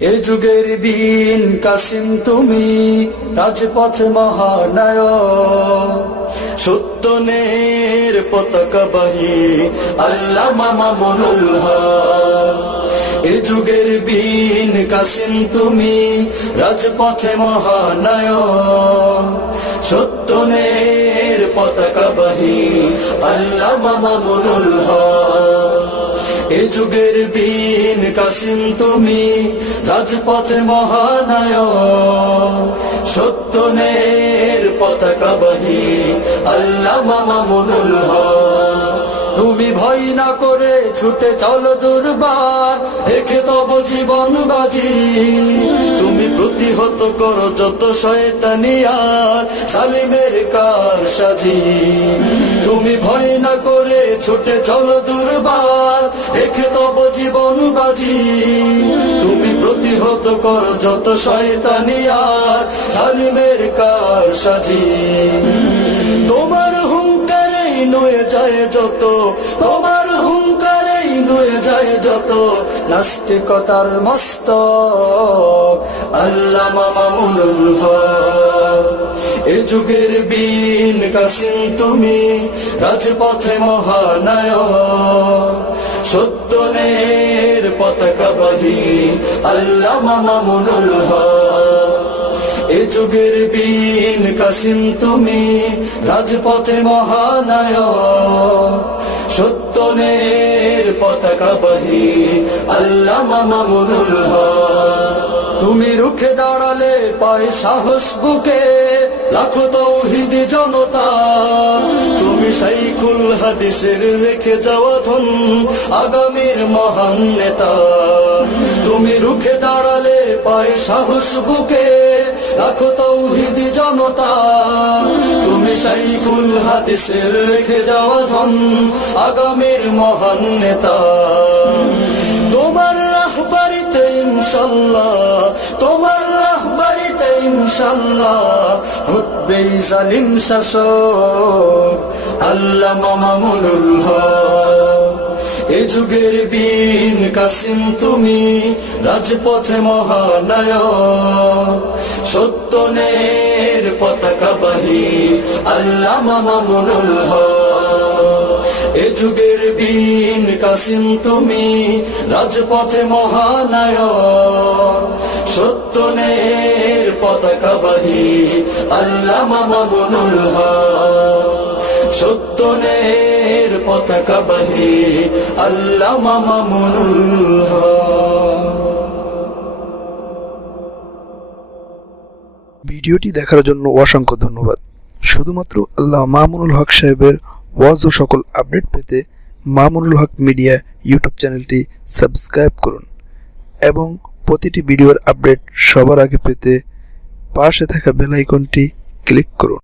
এ যুগের বীন কাসিম তুমি, রাজপথে মহানায়ক, সত্যনের পতাকাবাহী আল্লামা মামুনুল হক। এ যুগের বীন কাসিম তুমি, রাজপথে মহানায়ক, সত্যনের পতাকাবাহী আল্লামা মামুনুল হক। এ যুগের বীন কাসিম তুমি, রাজপথে মহানায়ক, সত্যনের পতাকাবাহী আল্লামা মামুনুল হক। তুমি ভয় না করে ছুটে চলো দুর্বার, রেখে তব জীবন বাজি। তুমি প্রতিহত করো যত শয়তানি আর জালিমের কারসাজি। তুমি ভয় না করে ছুটে চলো দুর্বার, রেখে তব জীবন বাজি। তুমি প্রতিহত করো যত শয়তানি আর জালিমের কারসাজি। তোমার হুঙ্কারেই নয়ে যায় যত, তোমার হুঙ্কারেই নয়ে যায় যত নাস্তিকতার মস্তক আল্লামা মামুনুল হক। এ যুগের বীন কাসিম তুমি, রাজপথে মহানায়ক, সত্যনের পতাকাবাহী আল্লামা মামুনুল হক। এ যুগের বীন কাসিম তুমি, রাজপথে মহানায়ক, সত্যনের পতাকাবাহী আল্লামা মামুনুল হক। তুমি রুখে দাঁড়ালে পায় সাহস বুকে লাখো তাওহীদি জনতা। তুমি শাইখুল হাদিসের রেখে যাওয়া ধন আগামীর মহান নেতা। তুমি রুখে দাঁড়ালে পায় সাহস বুকে লাখো তাওহীদি জনতা। তুমি শাইখুল হাদিসের রেখে যাওয়া ধন আগামীর মহান নেতা। তোমার রাহবারিতে ইনশাআল্লাহ, তোমার রাহবারিতে ইনশাআল্লাহ উঠবে জালিম শাসক আল্লামা মামুনুল হক। এ যুগের বীন কাসিম তুমি, রাজপথে মহানায়ক, সত্যনের পতাকাবাহী আল্লামা মামুনুল হক। এ যুগের বীন কাসিম তুমি, রাজপথে মহানায়ক, সত্যনের পতাকাবাহী আল্লামা মামুনুল হক। সত্যনের পতাকাবাহী আল্লামা মামুনুল হক। ভিডিওটি দেখার জন্য অসংখ্য ধন্যবাদ। শুধুমাত্র আল্লামা মামুনুল হক সাহেবের ওয়াজ ও সকল আপডেট পেতে মামুনুল হক মিডিয়া ইউটিউব চ্যানেলটি সাবস্ক্রাইব করুন এবং প্রতিটি ভিডিওর আপডেট সবার আগে পেতে পাশে থাকা বেল আইকনটি ক্লিক করুন।